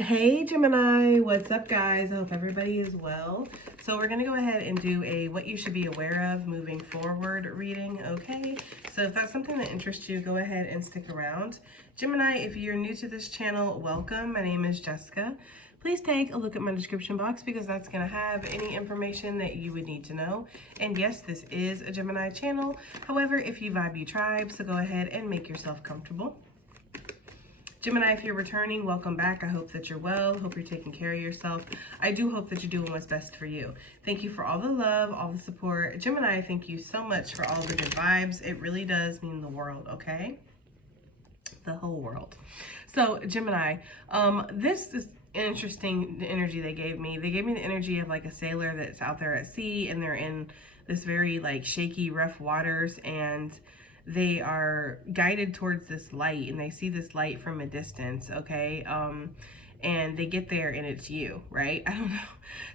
Hey Gemini, what's up guys? I hope everybody is well. So we're going to go ahead and do a what you should be aware of moving forward reading, okay? So if that's something that interests you, go ahead and stick around. Gemini, if you're new to this channel, welcome. My name is Jessica. Please take a look at my description box because that's going to have any information that you would need to know. And yes, this is a Gemini channel. However, if you vibe, you tribe, so go ahead and make yourself comfortable. Gemini, if you're returning, welcome back. I hope that you're well. Hope you're taking care of yourself. I do hope that you're doing what's best for you. Thank you for all the love, all the support. Gemini, thank you so much for all the good vibes. It really does mean the world, okay? The whole world. So, Gemini, this is interesting, the energy they gave me. They gave me the energy of like a sailor that's out there at sea and they're in this very like shaky, rough waters, and they are guided towards this light and they see this light from a distance, okay? And they get there and it's you, right? I don't know.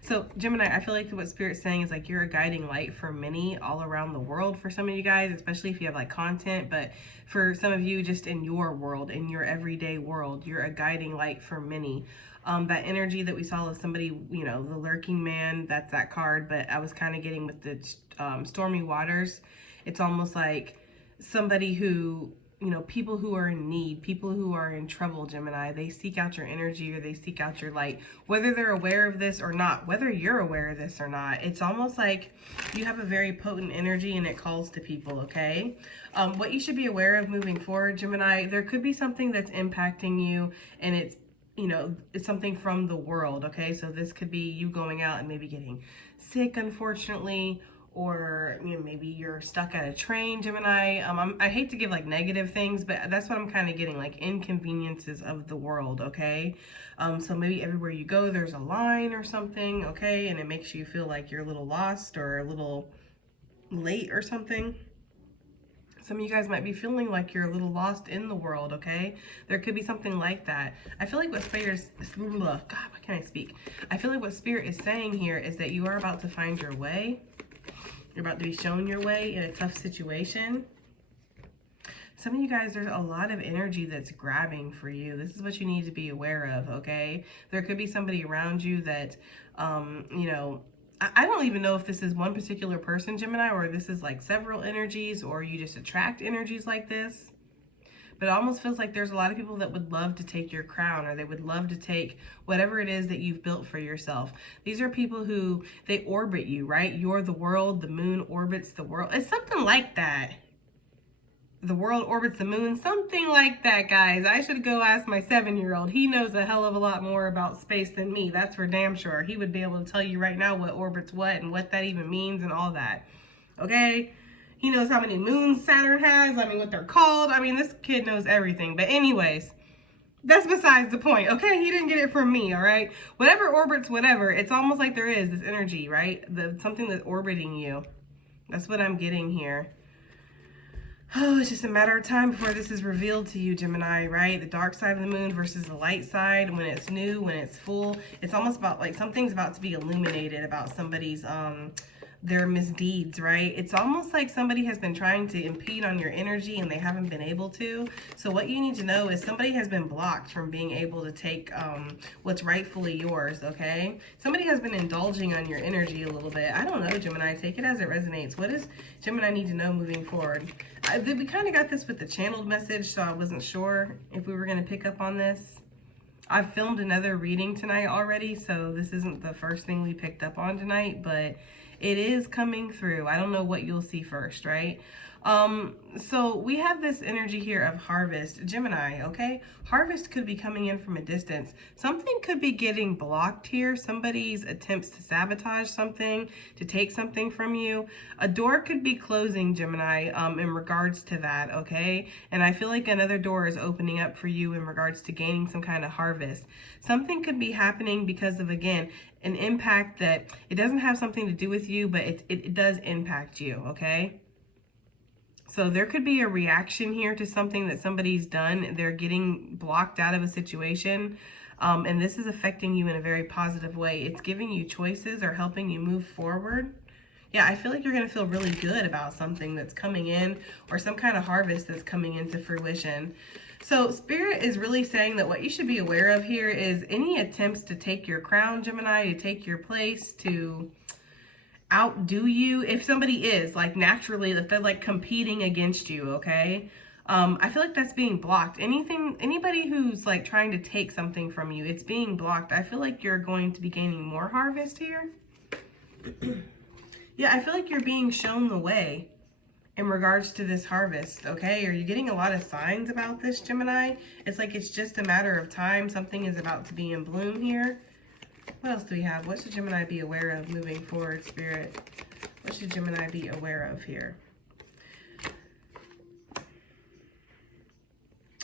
So Gemini, I feel like what Spirit's saying is like you're a guiding light for many all around the world for some of you guys, especially if you have like content, but for some of you just in your world, in your everyday world, you're a guiding light for many. That energy that we saw of somebody, you know, the lurking man, that's that card, but I was kind of getting with the stormy waters. It's almost like somebody who, you know, people who are in need, people who are in trouble, Gemini, they seek out your energy or they seek out your light, whether they're aware of this or not, whether you're aware of this or not. It's almost like you have a very potent energy and it calls to people, okay? What you should be aware of moving forward, Gemini, there could be something that's impacting you and it's, you know, it's something from the world, okay? So this could be you going out and maybe getting sick, unfortunately, or you know, maybe you're stuck at a train, Gemini. I hate to give like negative things, but that's what I'm kind of getting, like inconveniences of the world, okay? So maybe everywhere you go there's a line or something, okay, and it makes you feel like you're a little lost or a little late or something. Some of you guys might be feeling like you're a little lost in the world, okay? There could be something like that. I feel like what Spirit is, God, why can't I speak? I feel like what Spirit is saying here is that you are about to find your way. You're about to be shown your way in a tough situation. Some of you guys, there's a lot of energy that's grabbing for you. This is what you need to be aware of, okay? There could be somebody around you that, you know, I don't even know if this is one particular person, Gemini, or this is like several energies, or you just attract energies like this. But it almost feels like there's a lot of people that would love to take your crown, or they would love to take whatever it is that you've built for yourself. These are people who, they orbit you, right? You're the world, the moon orbits the world. It's something like that. The world orbits the moon, something like that, guys. I should go ask my 7-year-old. He knows a hell of a lot more about space than me. That's for damn sure. He would be able to tell you right now what orbits what and what that even means and all that. Okay? He knows how many moons Saturn has. I mean, what they're called. I mean, this kid knows everything. But anyways, that's besides the point. Okay? He didn't get it from me, all right? Whatever orbits whatever, it's almost like there is this energy, right? Something that's orbiting you. That's what I'm getting here. Oh, it's just a matter of time before this is revealed to you, Gemini, right? The dark side of the moon versus the light side, when it's new, when it's full. It's almost about like something's about to be illuminated about somebody's, their misdeeds, right? It's almost like somebody has been trying to impede on your energy and they haven't been able to. So what you need to know is somebody has been blocked from being able to take what's rightfully yours, okay? Somebody has been indulging on your energy a little bit. I don't know, Gemini. Take it as it resonates. What does Gemini need to know moving forward? We kind of got this with the channeled message, so I wasn't sure if we were going to pick up on this. I've filmed another reading tonight already, so this isn't the first thing we picked up on tonight, but it is coming through. I don't know what you'll see first, right? So we have this energy here of harvest, Gemini, okay? Harvest could be coming in from a distance. Something could be getting blocked here. Somebody's attempts to sabotage something, to take something from you. A door could be closing, Gemini, in regards to that, okay? And I feel like another door is opening up for you in regards to gaining some kind of harvest. Something could be happening because of, again, an impact that it doesn't have something to do with you, but it does impact you, okay? So there could be a reaction here to something that somebody's done. They're getting blocked out of a situation, and this is affecting you in a very positive way. It's giving you choices or helping you move forward. Yeah, I feel like you're going to feel really good about something that's coming in, or some kind of harvest that's coming into fruition. So Spirit is really saying that what you should be aware of here is any attempts to take your crown, Gemini, to take your place, to outdo you. If somebody is like naturally, if they're like competing against you, okay? I feel like that's being blocked. Anybody who's like trying to take something from you, it's being blocked. I feel like you're going to be gaining more harvest here. Yeah, I feel like you're being shown the way in regards to this harvest, okay? Are you getting a lot of signs about this, Gemini? It's like it's just a matter of time. Something is about to be in bloom here. What else do we have? What should Gemini be aware of moving forward, Spirit? What should Gemini be aware of here?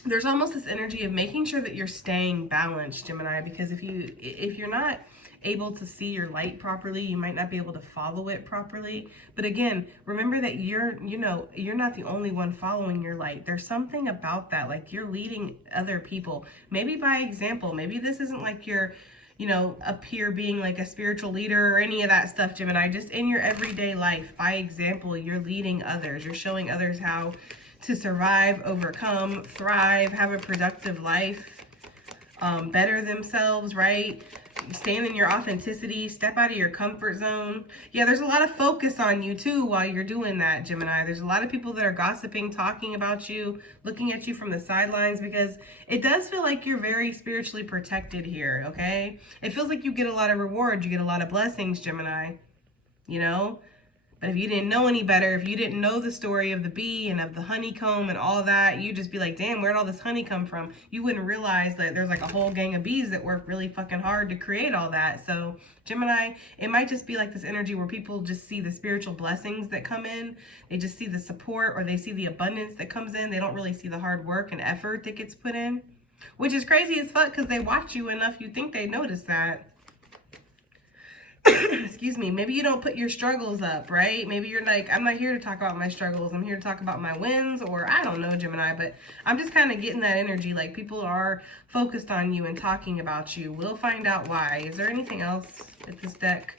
There's almost this energy of making sure that you're staying balanced, Gemini, because if you're not able to see your light properly, you might not be able to follow it properly. But again, remember that you're not the only one following your light. There's something about that, like you're leading other people, maybe by example. Maybe this isn't like you're up here being like a spiritual leader or any of that stuff, Gemini. Just in your everyday life, by example, you're leading others. You're showing others how to survive, overcome, thrive, have a productive life, better themselves, right? Stand in your authenticity, step out of your comfort zone. Yeah, there's a lot of focus on you too while you're doing that, Gemini. There's a lot of people that are gossiping, talking about you, looking at you from the sidelines, because it does feel like you're very spiritually protected here, okay? It feels like you get a lot of rewards, you get a lot of blessings, Gemini, But if you didn't know any better, if you didn't know the story of the bee and of the honeycomb and all that, you'd just be like, damn, where'd all this honey come from? You wouldn't realize that there's like a whole gang of bees that work really fucking hard to create all that. So Gemini, it might just be like this energy where people just see the spiritual blessings that come in. They just see the support, or they see the abundance that comes in. They don't really see the hard work and effort that gets put in, which is crazy as fuck because they watch you enough. You think they notice that. Excuse me, maybe you don't put your struggles up, right? Maybe you're like, I'm not here to talk about my struggles. I'm here to talk about my wins, or I don't know, Gemini, but I'm just kind of getting that energy. Like people are focused on you and talking about you. We'll find out why. Is there anything else with this deck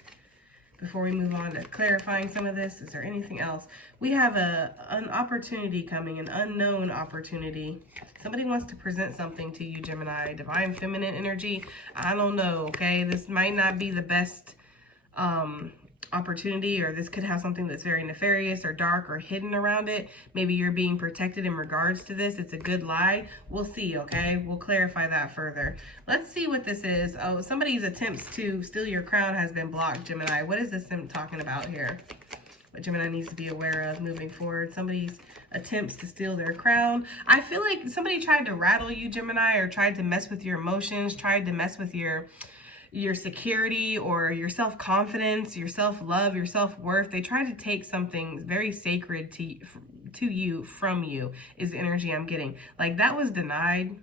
before we move on to clarifying some of this? Is there anything else? We have an opportunity coming, an unknown opportunity. Somebody wants to present something to you, Gemini. Divine feminine energy. I don't know, okay? This might not be the best opportunity, or this could have something that's very nefarious or dark or hidden around it. Maybe you're being protected in regards to this. It's a good lie. We'll see, okay? We'll clarify that further. Let's see what this is. Oh, somebody's attempts to steal your crown has been blocked, Gemini. What is this talking about here? What Gemini needs to be aware of moving forward. Somebody's attempts to steal their crown. I feel like somebody tried to rattle you, Gemini, or tried to mess with your emotions, tried to mess with your security or your self-confidence, your self-love, your self-worth. They try to take something very sacred to you from you, is the energy I'm getting. Like that was denied.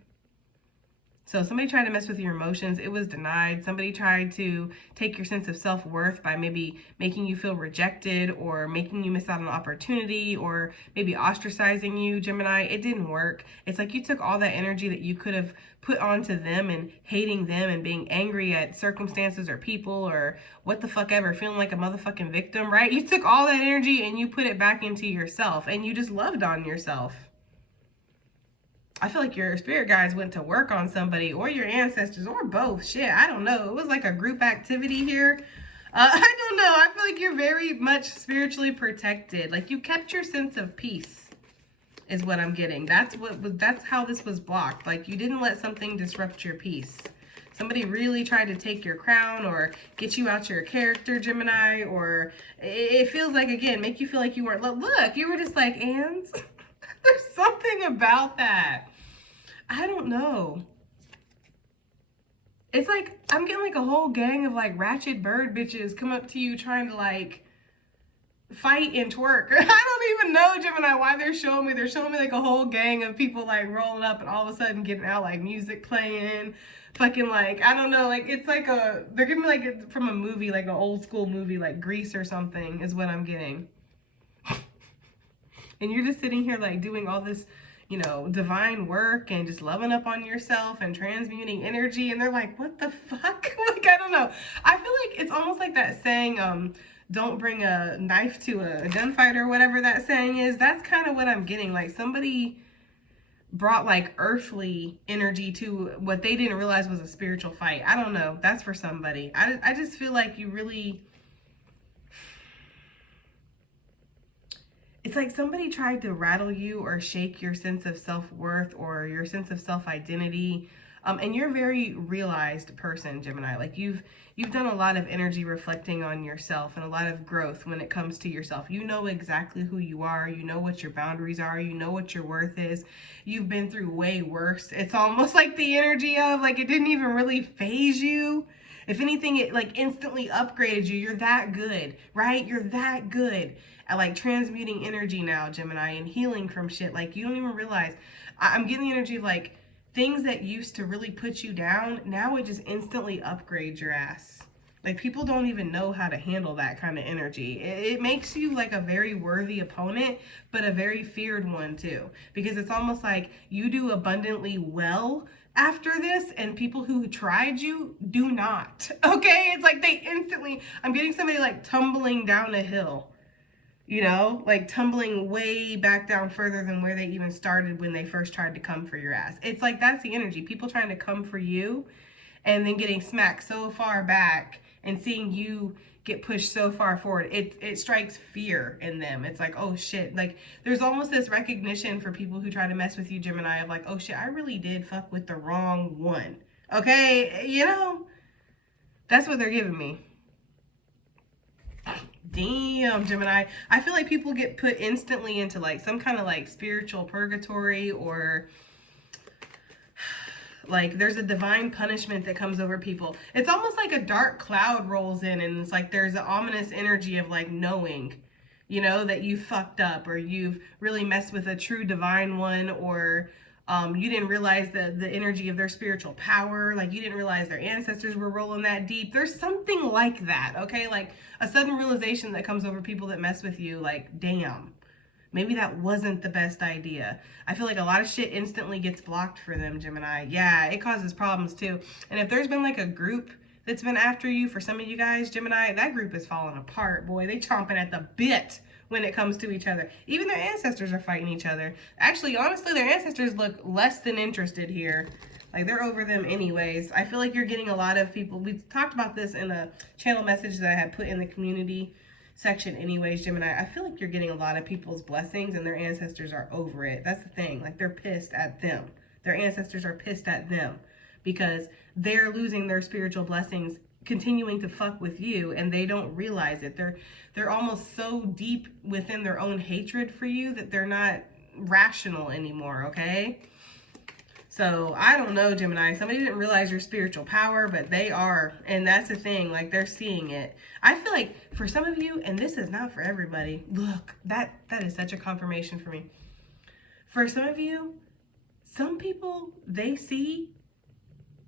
So somebody tried to mess with your emotions. It was denied. Somebody tried to take your sense of self-worth by maybe making you feel rejected, or making you miss out on an opportunity, or maybe ostracizing you, Gemini. It didn't work. It's like you took all that energy that you could have put onto them and hating them and being angry at circumstances or people or what the fuck ever, feeling like a motherfucking victim, right? You took all that energy and you put it back into yourself, and you just loved on yourself. I feel like your spirit guides went to work on somebody, or your ancestors, or both. Shit, I don't know. It was like a group activity here. I don't know. I feel like you're very much spiritually protected. Like you kept your sense of peace, is what I'm getting. That's how this was blocked. Like you didn't let something disrupt your peace. Somebody really tried to take your crown or get you out your character, Gemini, or it feels like, again, make you feel like you weren't, look, you were just like, and there's something about that. I don't know. It's like, I'm getting like a whole gang of like ratchet bird bitches come up to you trying to like fight and twerk. I don't even know, Gemini, why they're showing me. They're showing me like a whole gang of people like rolling up and all of a sudden getting out like music playing. Fucking like, I don't know, like it's like they're giving me like from a movie, like an old school movie, like Grease or something is what I'm getting. And you're just sitting here like doing all this, divine work and just loving up on yourself and transmuting energy. And they're like, what the fuck? Like, I don't know. I feel like it's almost like that saying, don't bring a knife to a gunfight or whatever that saying is. That's kind of what I'm getting. Like somebody brought like earthly energy to what they didn't realize was a spiritual fight. I don't know. That's for somebody. I just feel like you really, it's like somebody tried to rattle you or shake your sense of self-worth or your sense of self-identity. And you're a very realized person, Gemini. Like you've done a lot of energy reflecting on yourself and a lot of growth when it comes to yourself. You know exactly who you are. You know what your boundaries are. You know what your worth is. You've been through way worse. It's almost like the energy of like it didn't even really phase you. If anything, it like instantly upgraded you. You're that good, right? You're that good at like transmuting energy now, Gemini, and healing from shit. Like you don't even realize. I'm getting the energy of like things that used to really put you down, now it just instantly upgrades your ass. Like people don't even know how to handle that kind of energy. It makes you like a very worthy opponent, but a very feared one too. Because it's almost like you do abundantly well after this and people who tried you do not. Okay? It's like they instantly, I'm getting somebody like tumbling down a hill. You know, like tumbling way back down further than where they even started when they first tried to come for your ass. It's like that's the energy. People trying to come for you and then getting smacked so far back and seeing you get pushed so far forward. It strikes fear in them. It's like, oh shit. Like there's almost this recognition for people who try to mess with you, Gemini, of like, oh shit, I really did fuck with the wrong one. Okay? You know, that's what they're giving me. Damn, Gemini. I feel like people get put instantly into like some kind of like spiritual purgatory, or like there's a divine punishment that comes over people. It's almost like a dark cloud rolls in and it's like there's an ominous energy of like knowing, you know, that you fucked up or you've really messed with a true divine one, or you didn't realize the energy of their spiritual power. Like you didn't realize their ancestors were rolling that deep. There's something like that, okay? Like a sudden realization that comes over people that mess with you. Like, damn, maybe that wasn't the best idea. I feel like a lot of shit instantly gets blocked for them, Gemini. Yeah, it causes problems too. And if there's been like a group that's been after you, for some of you guys, Gemini, that group is falling apart, boy. They chomping at the bit when it comes to each other. Even their ancestors are fighting each other. Actually, honestly, their ancestors look less than interested here. Like they're over them anyways. I feel like you're getting a lot of people. We talked about this in a channel message that I had put in the community section anyways, Gemini. I feel like you're getting a lot of people's blessings and their ancestors are over it. That's the thing. Like they're pissed at them. Their ancestors are pissed at them because they're losing their spiritual blessings, continuing to fuck with you, and they don't realize it. They're almost so deep within their own hatred for you that they're not rational anymore, okay? So I don't know, Gemini. Somebody didn't realize your spiritual power, but they are, and that's the thing. Like they're seeing it. I feel like for some of you, and this is not for everybody. Look, that is such a confirmation for me. For some of you, some people, they see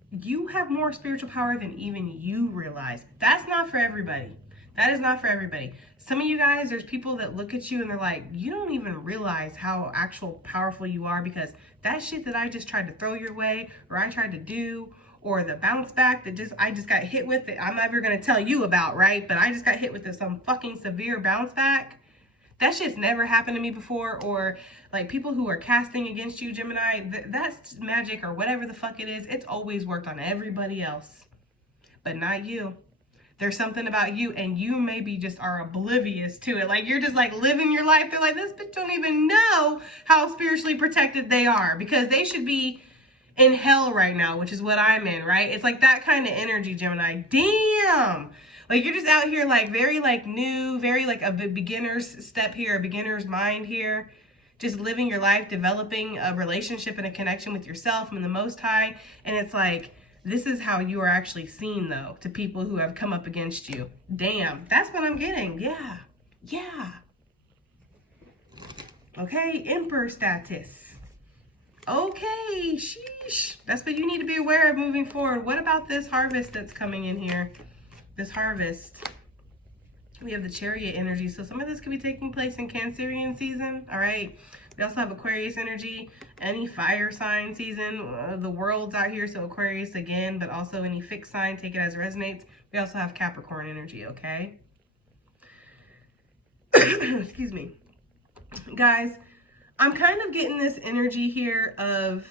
you have more spiritual power than even you realize. That's not for everybody. That is not for everybody. Some of you guys, there's people that look at you and they're like, you don't even realize how actual powerful you are, because that shit that I just tried to throw your way, or I tried to do, or the bounce back that I just got hit with, that I'm never going to tell you about, right? But I just got hit with some fucking severe bounce back. That shit's never happened to me before. Or like people who are casting against you, Gemini, that's magic or whatever the fuck it is. It's always worked on everybody else, but not you. There's something about you, and you maybe just are oblivious to it. Like you're just like living your life. They're like, this bitch don't even know how spiritually protected they are, because they should be in hell right now, which is what I'm in, right? It's like that kind of energy, Gemini. Damn. Like you're just out here like very like new, very like a beginner's step here, a beginner's mind here. Just living your life, developing a relationship and a connection with yourself and the Most High. And it's like, this is how you are actually seen, though, to people who have come up against you. Damn, that's what I'm getting. Yeah, yeah. Okay, Emperor status. Okay, sheesh. That's what you need to be aware of moving forward. What about this harvest that's coming in here? This harvest. We have the Chariot energy. So some of this could be taking place in Cancerian season, all right? We also have Aquarius energy, any fire sign season. The world's out here, so Aquarius again, but also any fixed sign, take it as it resonates. We also have Capricorn energy, okay? Excuse me. Guys, I'm kind of getting this energy here of,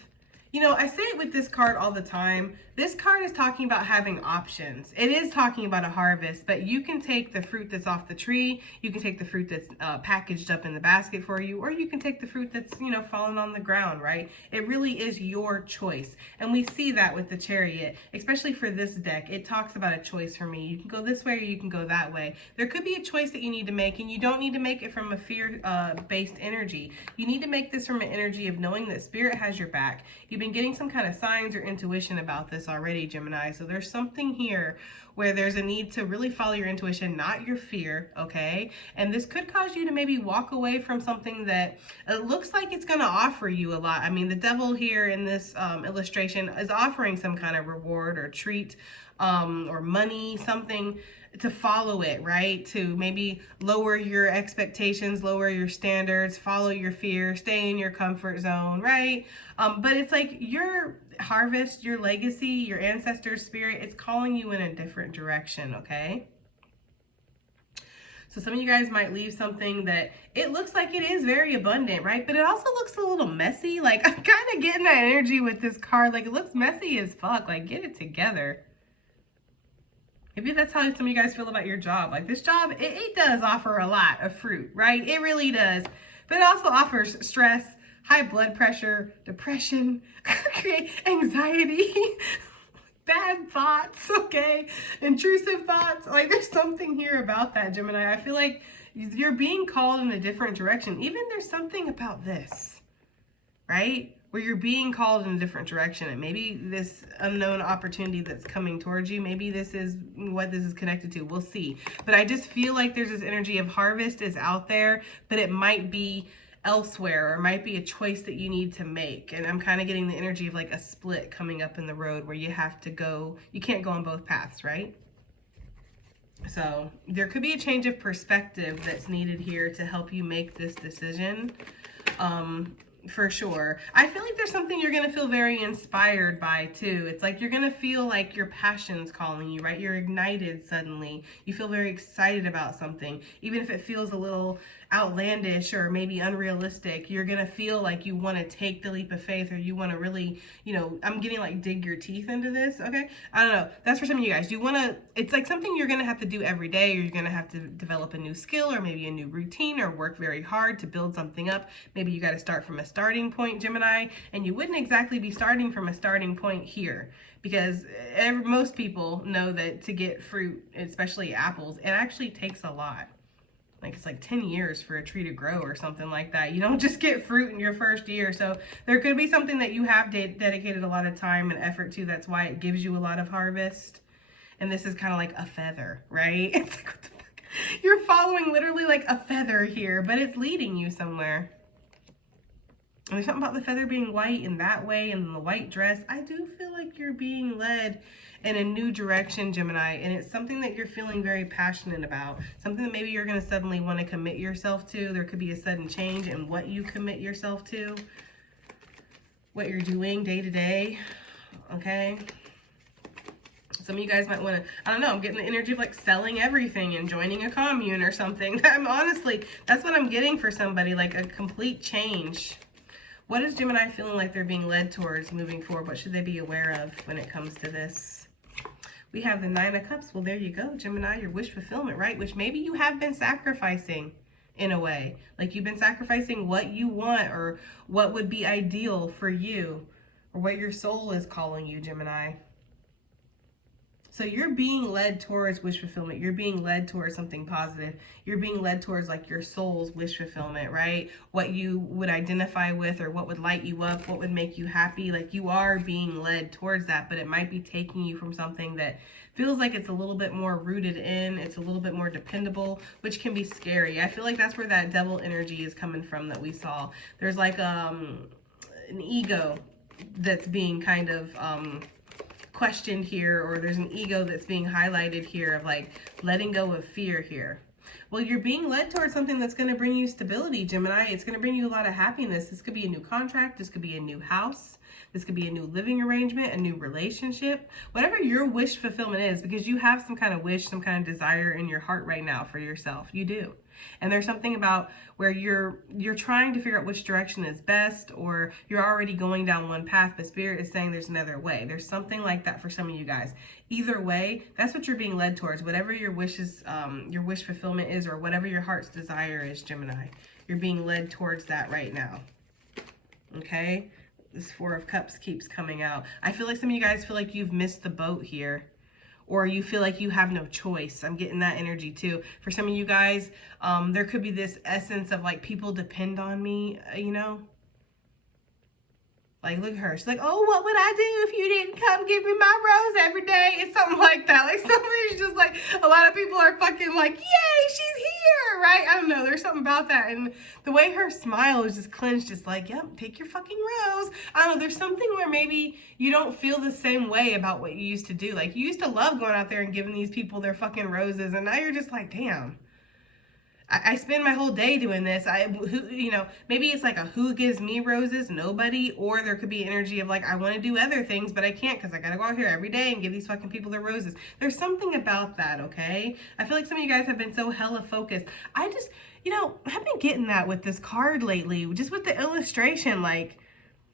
you know, I say it with this card all the time. This card is talking about having options. It is talking about a harvest, but you can take the fruit that's off the tree. You can take the fruit that's packaged up in the basket for you, or you can take the fruit that's, you know, fallen on the ground, right? It really is your choice. And we see that with the Chariot, especially for this deck. It talks about a choice for me. You can go this way or you can go that way. There could be a choice that you need to make, and you don't need to make it from a fear-based energy. You need to make this from an energy of knowing that Spirit has your back. You've been getting some kind of signs or intuition about this already, Gemini. So there's something here where there's a need to really follow your intuition, not your fear, okay? And this could cause you to maybe walk away from something that it looks like it's going to offer you a lot. I mean, the devil here in this illustration is offering some kind of reward or treat or money, something to follow it, right? To maybe lower your expectations, lower your standards, follow your fear, stay in your comfort zone, right? But it's like your harvest, your legacy, your ancestors' spirit, it's calling you in a different direction, okay? So some of you guys might leave something that it looks like it is very abundant, right? But it also looks a little messy. Like, I'm kind of getting that energy with this card. Like, it looks messy as fuck. Like, get it together. Maybe that's how some of you guys feel about your job. Like, this job, it does offer a lot of fruit, right? It really does. But it also offers stress, high blood pressure, depression, anxiety, bad thoughts, okay? Intrusive thoughts. Like, there's something here about that, Gemini. I feel like you're being called in a different direction. Even there's something about this, right? Where you're being called in a different direction. And maybe this unknown opportunity that's coming towards you, maybe this is what this is connected to. We'll see. But I just feel like there's this energy of harvest is out there, but it might be elsewhere, or might be a choice that you need to make. And I'm kind of getting the energy of like a split coming up in the road where you have to go, you can't go on both paths, right? So there could be a change of perspective that's needed here to help you make this decision. For sure. I feel like there's something you're going to feel very inspired by too. It's like you're going to feel like your passion's calling you, right? You're ignited suddenly. You feel very excited about something. Even if it feels a little outlandish or maybe unrealistic, you're going to feel like you want to take the leap of faith, or you want to really, you know, I'm getting like dig your teeth into this, okay? I don't know. That's for some of you guys. You want to, it's like something you're going to have to do every day, or you're going to have to develop a new skill or maybe a new routine, or work very hard to build something up. Maybe you got to start from a starting point, Gemini, and you wouldn't exactly be starting from a starting point here, because most people know that to get fruit, especially apples, it actually takes a lot. Like, it's like 10 years for a tree to grow or something like that. You don't just get fruit in your first year. So there could be something that you have dedicated a lot of time and effort to. That's why it gives you a lot of harvest. And this is kind of like a feather, right? It's like, what the fuck? You're following literally like a feather here, but it's leading you somewhere. And there's something about the feather being white in that way, and the white dress. I do feel like you're being led in a new direction, Gemini, and it's something that you're feeling very passionate about. Something that maybe you're going to suddenly want to commit yourself to. There could be a sudden change in what you commit yourself to, what you're doing day to day, okay? Some of you guys might want to, I don't know, I'm getting the energy of like selling everything and joining a commune or something. I'm honestly, that's what I'm getting for somebody, like a complete change. What is Gemini feeling like they're being led towards moving forward? What should they be aware of when it comes to this? We have the Nine of Cups. Well, there you go, Gemini, your wish fulfillment, right? Which maybe you have been sacrificing in a way. Like, you've been sacrificing what you want, or what would be ideal for you, or what your soul is calling you, Gemini. So you're being led towards wish fulfillment. You're being led towards something positive. You're being led towards like your soul's wish fulfillment, right? What you would identify with, or what would light you up, what would make you happy. Like, you are being led towards that, but it might be taking you from something that feels like it's a little bit more rooted in, it's a little bit more dependable, which can be scary. I feel like that's where that devil energy is coming from that we saw. There's like an ego that's being kind of questioned here, or there's an ego that's being highlighted here of like letting go of fear here. Well, you're being led towards something that's going to bring you stability, Gemini. It's going to bring you a lot of happiness. This could be a new contract. This could be a new house. This could be a new living arrangement, a new relationship, whatever your wish fulfillment is, because you have some kind of wish, some kind of desire in your heart right now for yourself. You do. And there's something about where you're trying to figure out which direction is best, or you're already going down one path, but Spirit is saying there's another way. There's something like that for some of you guys. Either way, that's what you're being led towards. Whatever your wishes, your wish fulfillment is, or whatever your heart's desire is, Gemini, you're being led towards that right now. Okay? This Four of Cups keeps coming out. I feel like some of you guys feel like you've missed the boat here, or you feel like you have no choice. I'm getting that energy too. For some of you guys, there could be this essence of like, people depend on me, you know? Like, look at her. She's like, oh, what would I do if you didn't come give me my rose every day? It's something like that. Like, somebody's just like, a lot of people are fucking like, yay, she's here, right? I don't know. There's something about that. And the way her smile is just clenched, just like, yep, take your fucking rose. I don't know. There's something where maybe you don't feel the same way about what you used to do. Like, you used to love going out there and giving these people their fucking roses. And now you're just like, damn. I spend my whole day doing this. You know, maybe it's like a who gives me roses? Nobody. Or there could be energy of like, I want to do other things, but I can't because I got to go out here every day and give these fucking people their roses. There's something about that, okay? I feel like some of you guys have been so hella focused. I just, you know, I've been getting that with this card lately, just with the illustration. Like,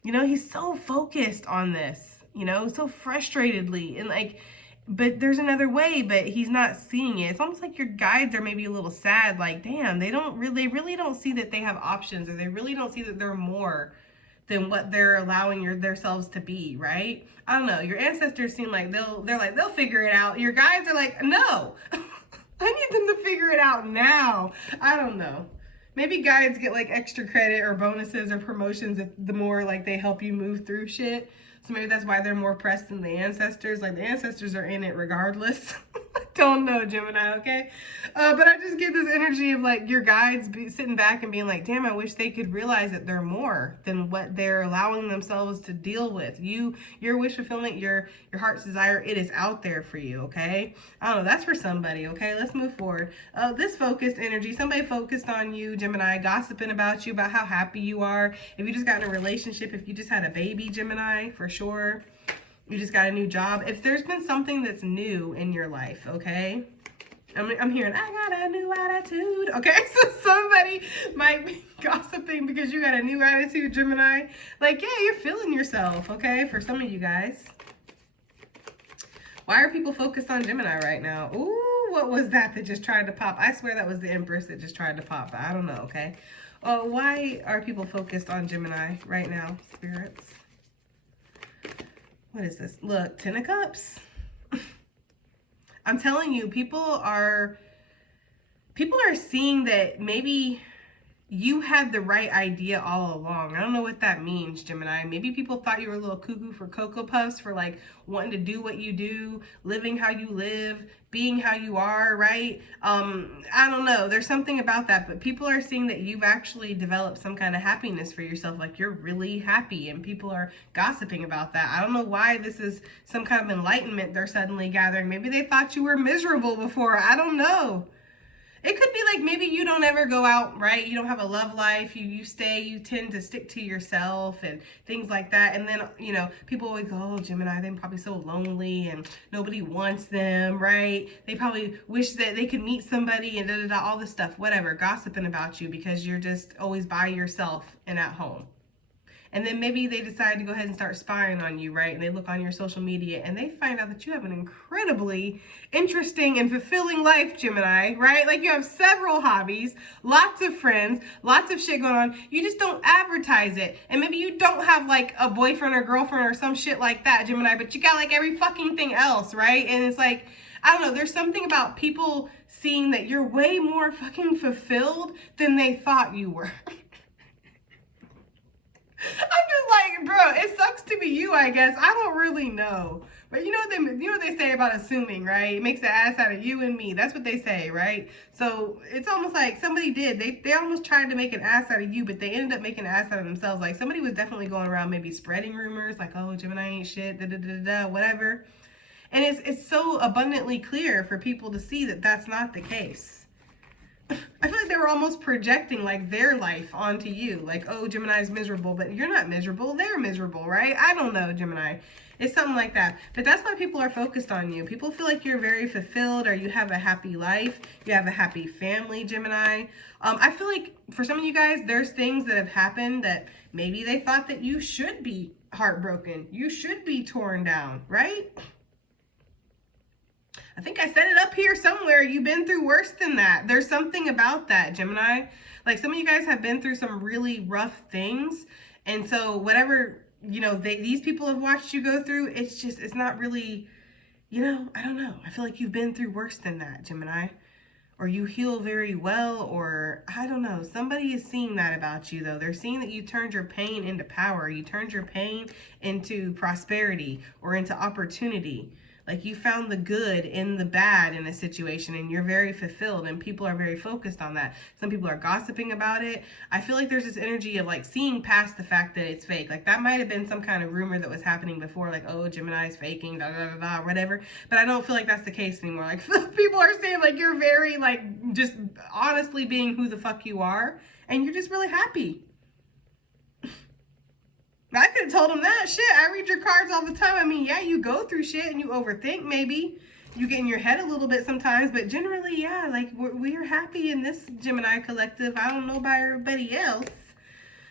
you know, he's so focused on this, you know, so frustratedly. And like, but there's another way, but he's not seeing it. It's almost like your guides are maybe a little sad, like, damn, they really don't see that they have options, or they really don't see that they're more than what they're allowing themselves to be, right? I don't know. Your ancestors seem like they'll figure it out. Your guides are like, no, I need them to figure it out now. I don't know. Maybe guides get like extra credit or bonuses or promotions if the more like they help you move through shit. So maybe that's why they're more pressed than the ancestors. Like, the ancestors are in it regardless. Don't know, Gemini, okay? But I just get this energy of like your guides sitting back and being like, damn, I wish they could realize that they're more than what they're allowing themselves to deal with. Your wish fulfillment, your heart's desire, it is out there for you, okay? I don't know, that's for somebody, okay? Let's move forward. This focused energy, somebody focused on you, Gemini, gossiping about you, about how happy you are. If you just got in a relationship, if you just had a baby, Gemini, for sure. You just got a new job. If there's been something that's new in your life, okay? I'm hearing, I got a new attitude. Okay, so somebody might be gossiping because you got a new attitude, Gemini. Like, yeah, you're feeling yourself, okay? For some of you guys. Why are people focused on Gemini right now? Ooh, what was that just tried to pop? I swear that was the Empress that just tried to pop. I don't know, okay? Oh, why are people focused on Gemini right now, spirits? What is this? Look, 10 of Cups. I'm telling you, people are seeing that maybe you had the right idea all along. I don't know what that means, Gemini. Maybe people thought you were a little cuckoo for Cocoa Puffs, for like wanting to do what you do, living how you live, being how you are, right? I don't know. There's something about that, but people are seeing that you've actually developed some kind of happiness for yourself. Like, you're really happy, and people are gossiping about that. I don't know why this is some kind of enlightenment they're suddenly gathering. Maybe they thought you were miserable before. I don't know. It could be like maybe you don't ever go out, right? You don't have a love life. You tend to stick to yourself and things like that. And then, you know, people always go, oh, Gemini, they're probably so lonely and nobody wants them, right? They probably wish that they could meet somebody and da-da-da, all this stuff, whatever, gossiping about you because you're just always by yourself and at home. And then maybe they decide to go ahead and start spying on you, right? And they look on your social media and they find out that you have an incredibly interesting and fulfilling life, Gemini, right? Like, you have several hobbies, lots of friends, lots of shit going on. You just don't advertise it. And maybe you don't have like a boyfriend or girlfriend or some shit like that, Gemini, but you got like every fucking thing else, right? And it's like, I don't know, there's something about people seeing that you're way more fucking fulfilled than they thought you were. I'm just like, bro, it sucks to be you, I guess. I don't really know. But you know what they say about assuming, right? It makes an ass out of you and me. That's what they say, right? So it's almost like somebody did. They almost tried to make an ass out of you, but they ended up making an ass out of themselves. Like, somebody was definitely going around maybe spreading rumors like, oh, Gemini ain't shit, da-da-da-da, whatever. And it's so abundantly clear for people to see that that's not the case. I feel like they were almost projecting like their life onto you. Like, oh, Gemini's miserable, but you're not miserable. They're miserable, right? I don't know, Gemini. It's something like that. But that's why people are focused on you. People feel like you're very fulfilled, or you have a happy life. You have a happy family, Gemini. I feel like for some of you guys, there's things that have happened that maybe they thought that you should be heartbroken. You should be torn down, right? I think I set it up here somewhere. You've been through worse than that. There's something about that, Gemini. Like, some of you guys have been through some really rough things. And so whatever, you know, these people have watched you go through, it's not really, you know, I don't know. I feel like you've been through worse than that, Gemini. Or you heal very well, or I don't know. Somebody is seeing that about you, though. They're seeing that you turned your pain into power. You turned your pain into prosperity or into opportunity. Like, you found the good in the bad in a situation, and you're very fulfilled, and people are very focused on that. Some people are gossiping about it. I feel like there's this energy of like seeing past the fact that it's fake. Like, that might have been some kind of rumor that was happening before, like, oh, Gemini's faking, da da da da, whatever. But I don't feel like that's the case anymore. Like, people are saying like you're very like just honestly being who the fuck you are, and you're just really happy. I could have told him that. Shit, I read your cards all the time. I mean, yeah, you go through shit and you overthink maybe. You get in your head a little bit sometimes, but generally, yeah, like, we're happy in this Gemini collective. I don't know about everybody else.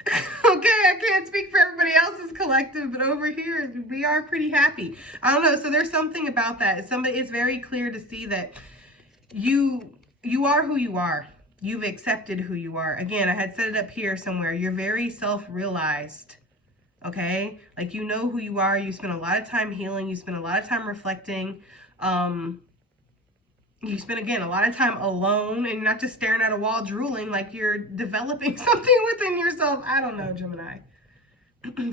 Okay, I can't speak for everybody else's collective, but over here, we are pretty happy. I don't know, so there's something about that. It's very clear to see that you are who you are. You've accepted who you are. Again, I had set it up here somewhere. You're very self-realized. Okay, like, you know who you are. You spend a lot of time healing. You spend a lot of time reflecting. You spend, again, a lot of time alone, and not just staring at a wall drooling. Like, you're developing something within yourself. I don't know, Gemini.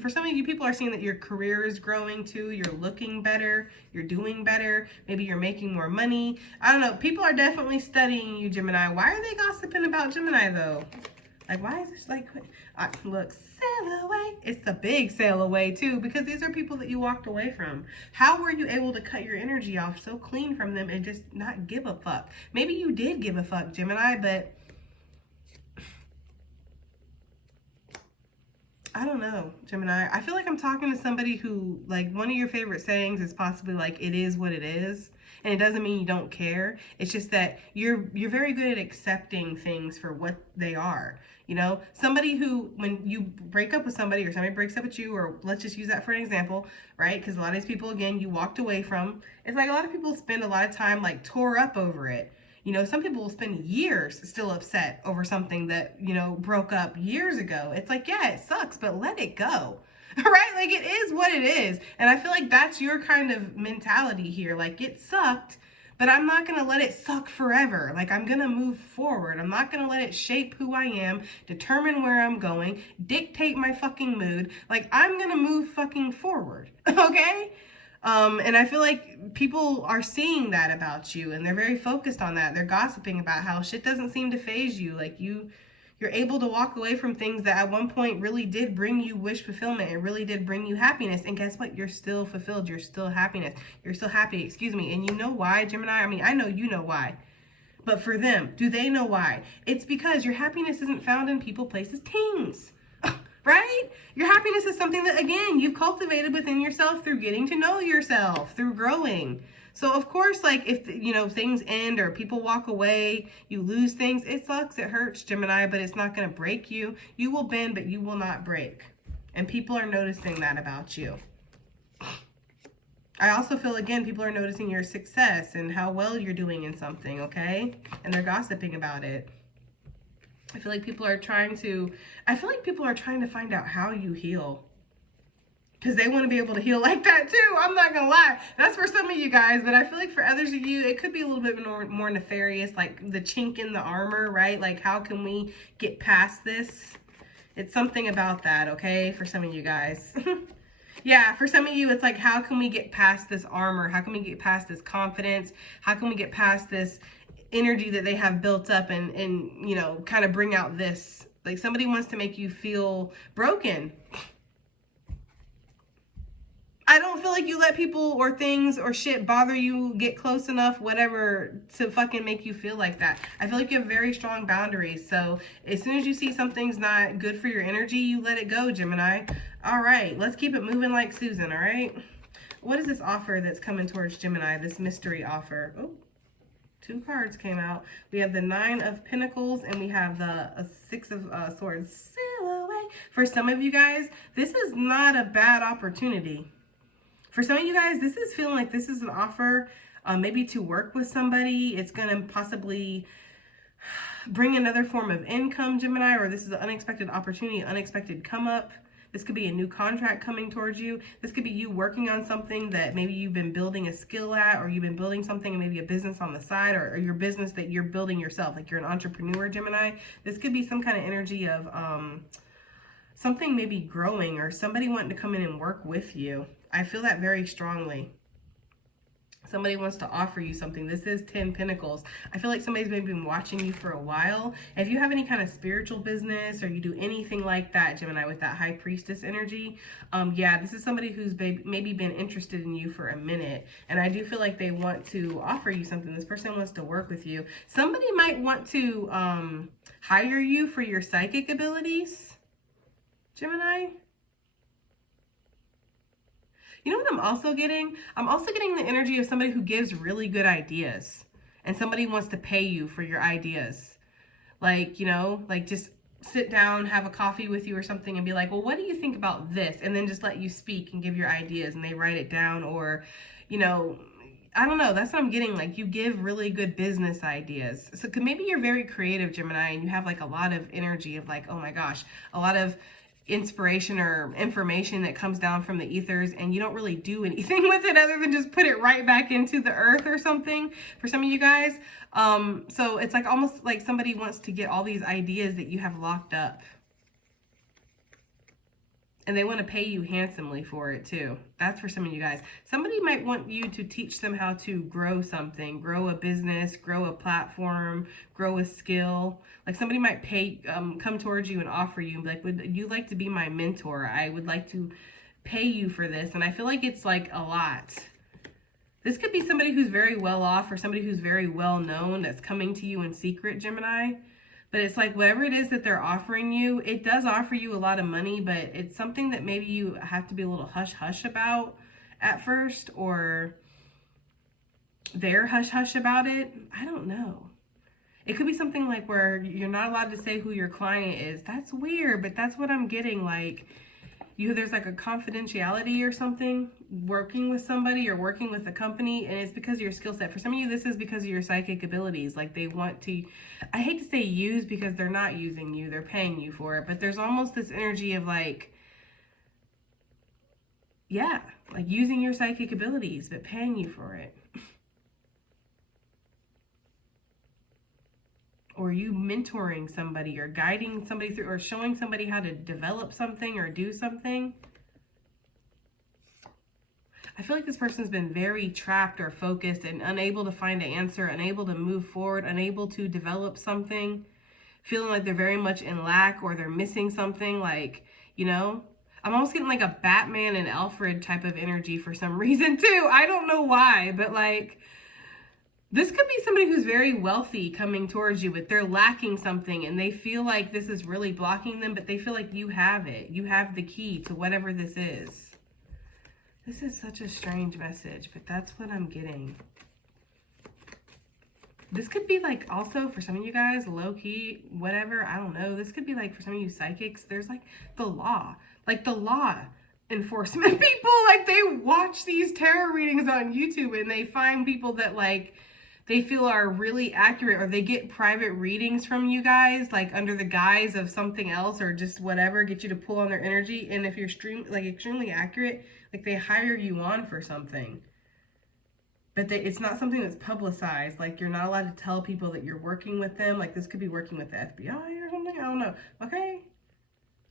For some of you, people are seeing that your career is growing too. You're looking better. You're doing better. Maybe you're making more money. I don't know. People are definitely studying you, Gemini. Why are they gossiping about Gemini, though? Like, why is this like, look, sail away. It's the big sail away too, because these are people that you walked away from. How were you able to cut your energy off so clean from them and just not give a fuck? Maybe you did give a fuck, Gemini, but I don't know, Gemini. I feel like I'm talking to somebody who, like, one of your favorite sayings is possibly like, it is what it is. And it doesn't mean you don't care. It's just that you're very good at accepting things for what they are. You know, somebody who, when you break up with somebody, or somebody breaks up with you, or let's just use that for an example, right? Because a lot of these people, again, you walked away from. It's like a lot of people spend a lot of time like tore up over it. You know, some people will spend years still upset over something that, you know, broke up years ago. It's like, yeah, it sucks, but let it go. Right? Like, it is what it is. And I feel like that's your kind of mentality here. Like, it sucked, but I'm not going to let it suck forever. Like, I'm going to move forward. I'm not going to let it shape who I am, determine where I'm going, dictate my fucking mood. Like, I'm going to move fucking forward. Okay? And I feel like people are seeing that about you, and they're very focused on that. They're gossiping about how shit doesn't seem to faze you. Like, you're able to walk away from things that at one point really did bring you wish fulfillment. It really did bring you happiness. And guess what? You're still fulfilled. You're still happiness. You're still happy, excuse me. And you know why, Gemini? I mean, I know you know why. But for them, do they know why? It's because your happiness isn't found in people, places, things. Right? Your happiness is something that, again, you've cultivated within yourself through getting to know yourself, through growing. So, of course, like, if, you know, things end or people walk away, you lose things, it sucks, it hurts, Gemini, but it's not going to break you. You will bend, but you will not break. And people are noticing that about you. I also feel, again, people are noticing your success and how well you're doing in something, okay? And they're gossiping about it. I feel like people are trying to find out how you heal. Because they want to be able to heal like that too. I'm not going to lie. That's for some of you guys. But I feel like for others of you, it could be a little bit more nefarious. Like the chink in the armor, right? Like, how can we get past this? It's something about that, okay? For some of you guys. Yeah, for some of you, it's like, how can we get past this armor? How can we get past this confidence? How can we get past this energy that they have built up and you know, kind of bring out this? Like, somebody wants to make you feel broken. I don't feel like you let people or things or shit bother you, get close enough, whatever, to fucking make you feel like that. I feel like you have very strong boundaries. So as soon as you see something's not good for your energy, you let it go, Gemini. All right, let's keep it moving like Susan, all right? What is this offer that's coming towards Gemini, this mystery offer? Oh, 2 cards came out. We have the 9 of Pentacles and we have the 6 of Swords. Sail away. For some of you guys, this is not a bad opportunity. For some of you guys, this is feeling like this is an offer, maybe to work with somebody. It's going to possibly bring another form of income, Gemini, or this is an unexpected opportunity, unexpected come up. This could be a new contract coming towards you. This could be you working on something that maybe you've been building a skill at, or you've been building something, maybe a business on the side, or your business that you're building yourself, like you're an entrepreneur, Gemini. This could be some kind of energy of something maybe growing, or somebody wanting to come in and work with you. I feel that very strongly. Somebody wants to offer you something. This is 10 Pentacles. I feel like somebody's maybe been watching you for a while. If you have any kind of spiritual business or you do anything like that, Gemini, with that High Priestess energy, yeah, this is somebody who's maybe been interested in you for a minute. And I do feel like they want to offer you something. This person wants to work with you. Somebody might want to hire you for your psychic abilities, Gemini. You know what I'm also getting? I'm also getting the energy of somebody who gives really good ideas. And somebody wants to pay you for your ideas. Like, you know, like just sit down, have a coffee with you or something and be like, well, what do you think about this? And then just let you speak and give your ideas and they write it down. Or, you know, I don't know. That's what I'm getting. Like you give really good business ideas. So maybe you're very creative, Gemini, and you have like a lot of energy of like, oh my gosh, a lot of inspiration or information that comes down from the ethers, and you don't really do anything with it other than just put it right back into the earth or something for some of you guys. So it's like almost like somebody wants to get all these ideas that you have locked up, and they want to pay you handsomely for it too. That's for some of you guys. Somebody might want you to teach them how to grow something, grow a business, grow a platform, grow a skill. Like somebody might come towards you and offer you and be like, would you like to be my mentor? I would like to pay you for this. And I feel like it's like a lot. This could be somebody who's very well off or somebody who's very well known that's coming to you in secret, Gemini. But it's like whatever it is that they're offering you, it does offer you a lot of money, but it's something that maybe you have to be a little hush-hush about at first, or they're hush-hush about it. I don't know. It could be something like where you're not allowed to say who your client is. That's weird, but that's what I'm getting. Like, there's like a confidentiality or something working with somebody or working with a company, and it's because of your skill set. For some of you, this is because of your psychic abilities. Like they want to, I hate to say use because they're not using you, they're paying you for it, but there's almost this energy of like, yeah, like using your psychic abilities, but paying you for it. Or you mentoring somebody or guiding somebody through or showing somebody how to develop something or do something. I feel like this person's been very trapped or focused and unable to find an answer, unable to move forward, unable to develop something, feeling like they're very much in lack or they're missing something. Like, you know, I'm almost getting like a Batman and Alfred type of energy for some reason too. I don't know why, but like, this could be somebody who's very wealthy coming towards you, but they're lacking something and they feel like this is really blocking them, but they feel like you have it. You have the key to whatever this is. This is such a strange message, but that's what I'm getting. This could be like also for some of you guys, low key, whatever, I don't know. This could be like for some of you psychics, there's like the law enforcement people. Like they watch these tarot readings on YouTube and they find people that like they feel are really accurate, or they get private readings from you guys, like under the guise of something else or just whatever, get you to pull on their energy. And if you're extremely accurate, like they hire you on for something. But it's not something that's publicized. Like you're not allowed to tell people that you're working with them. Like this could be working with the FBI or something. I don't know. Okay.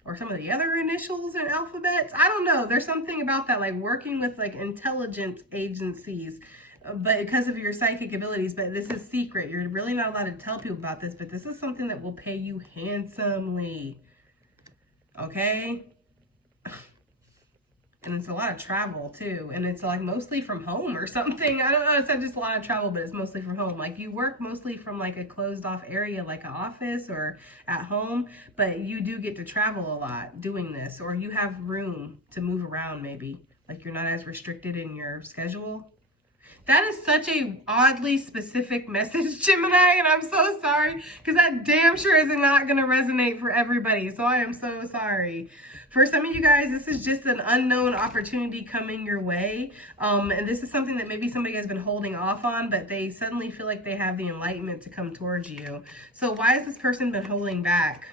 Or some of the other initials and alphabets. I don't know. There's something about that, like working with like intelligence agencies, but because of your psychic abilities. But this is secret. You're really not allowed to tell people about this, but this is something that will pay you handsomely. Okay? And it's a lot of travel too. And it's like mostly from home or something. I don't know. It's not just a lot of travel, but it's mostly from home. Like you work mostly from like a closed off area, like an office or at home, but you do get to travel a lot doing this, or you have room to move around maybe. Like you're not as restricted in your schedule. That is such a oddly specific message, Gemini, and I'm so sorry because that damn sure is not going to resonate for everybody. So I am so sorry. For some of you guys, this is just an unknown opportunity coming your way. And this is something that maybe somebody has been holding off on, but they suddenly feel like they have the enlightenment to come towards you. So why has this person been holding back?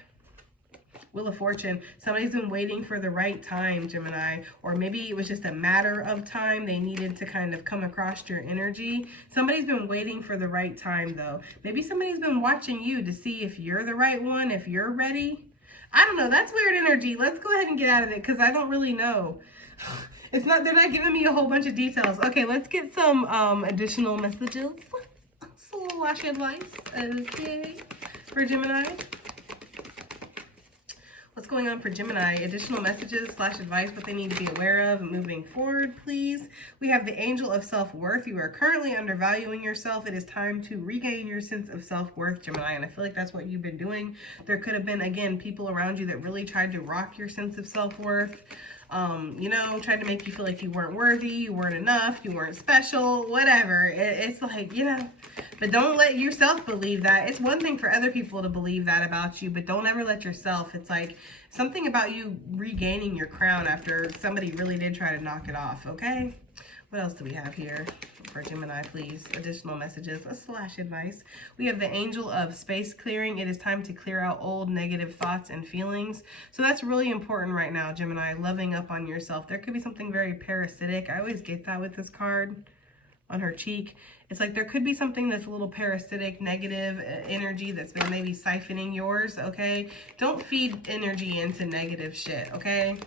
Wheel of Fortune. Somebody's been waiting for the right time, Gemini. Or maybe it was just a matter of time. They needed to kind of come across your energy. Somebody's been waiting for the right time, though. Maybe somebody's been watching you to see if you're the right one, if you're ready. I don't know. That's weird energy. Let's go ahead and get out of it because I don't really know. They're not giving me a whole bunch of details. Okay, let's get some additional messages. Slash advice. Okay. For Gemini. What's going on for Gemini? Additional messages / advice, what they need to be aware of moving forward, please. We have the Angel of Self-Worth. You are currently undervaluing yourself. It is time to regain your sense of self-worth, Gemini. And I feel like that's what you've been doing. There could have been, again, people around you that really tried to rock your sense of self-worth. You know, tried to make you feel like you weren't worthy, you weren't enough, you weren't special, whatever. It's like, you know, but don't let yourself believe that. It's one thing for other people to believe that about you, but don't ever let yourself. It's like something about you regaining your crown after somebody really did try to knock it off, okay? What else do we have here for Gemini, please? Additional messages / advice. We have the Angel of Space Clearing. It is time to clear out old negative thoughts and feelings. So that's really important right now, Gemini, loving up on yourself. There could be something very parasitic. I always get that with this card on her cheek. It's like there could be something that's a little parasitic, negative energy that's been maybe siphoning yours, okay? Don't feed energy into negative shit, okay?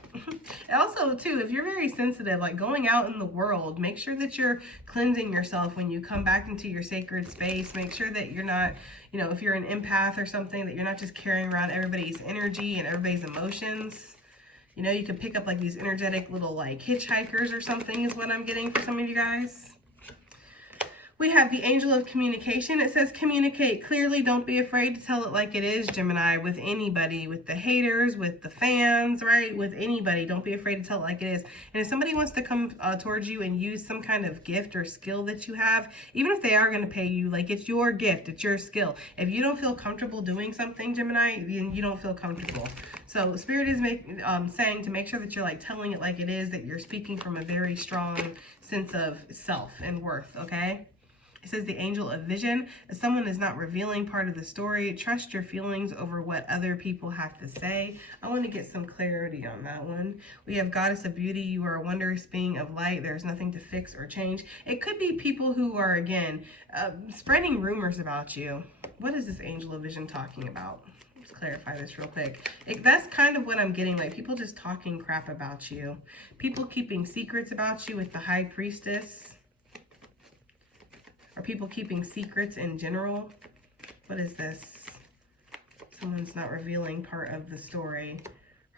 Also, too, if you're very sensitive, like going out in the world, make sure that you're cleansing yourself when you come back into your sacred space. Make sure that you're not, you know, if you're an empath or something, that you're not just carrying around everybody's energy and everybody's emotions. You know, you could pick up like these energetic little like hitchhikers or something is what I'm getting for some of you guys. We have the Angel of Communication. It says communicate clearly. Don't be afraid to tell it like it is, Gemini, with anybody, with the haters, with the fans, right? With anybody. Don't be afraid to tell it like it is. And if somebody wants to come towards you and use some kind of gift or skill that you have, even if they are going to pay you, like it's your gift, it's your skill. If you don't feel comfortable doing something, Gemini, then you don't feel comfortable. So Spirit is saying to make sure that you're like telling it like it is, that you're speaking from a very strong sense of self and worth, okay? It says the Angel of Vision. If someone is not revealing part of the story, trust your feelings over what other people have to say. I want to get some clarity on that one. We have Goddess of Beauty. You are a wondrous being of light. There's nothing to fix or change. It could be people who are, again, spreading rumors about you. What is this Angel of Vision talking about? Let's clarify this real quick. That's kind of what I'm getting, like people just talking crap about you. People keeping secrets about you with the High Priestess. Are people keeping secrets in general? What is this? Someone's not revealing part of the story.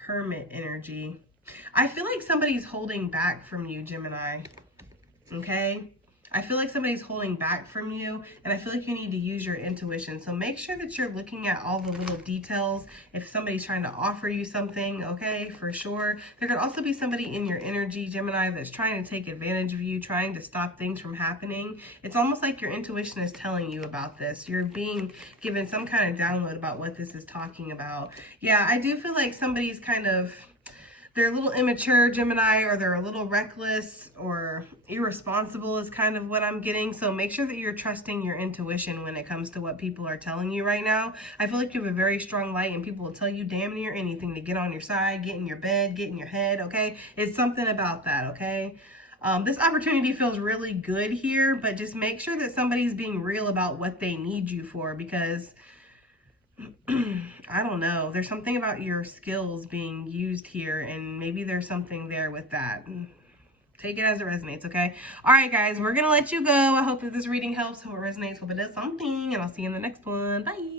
Hermit energy. I feel like somebody's holding back from you, Gemini. Okay? I feel like somebody's holding back from you, and I feel like you need to use your intuition. So make sure that you're looking at all the little details. If somebody's trying to offer you something, okay, for sure. There could also be somebody in your energy, Gemini, that's trying to take advantage of you, trying to stop things from happening. It's almost like your intuition is telling you about this. You're being given some kind of download about what this is talking about. Yeah, I do feel like somebody's kind of... they're a little immature, Gemini, or they're a little reckless or irresponsible is kind of what I'm getting. So make sure that you're trusting your intuition when it comes to what people are telling you right now. I feel like you have a very strong light and people will tell you damn near anything to get on your side, get in your bed, get in your head, okay? It's something about that, okay? This opportunity feels really good here, but just make sure that somebody's being real about what they need you for, because... I don't know. There's something about your skills being used here, and maybe there's something there with that. Take it as it resonates, okay? All right, guys, we're going to let you go. I hope that this reading helps. Hope it resonates. Hope it does something, and I'll see you in the next one. Bye.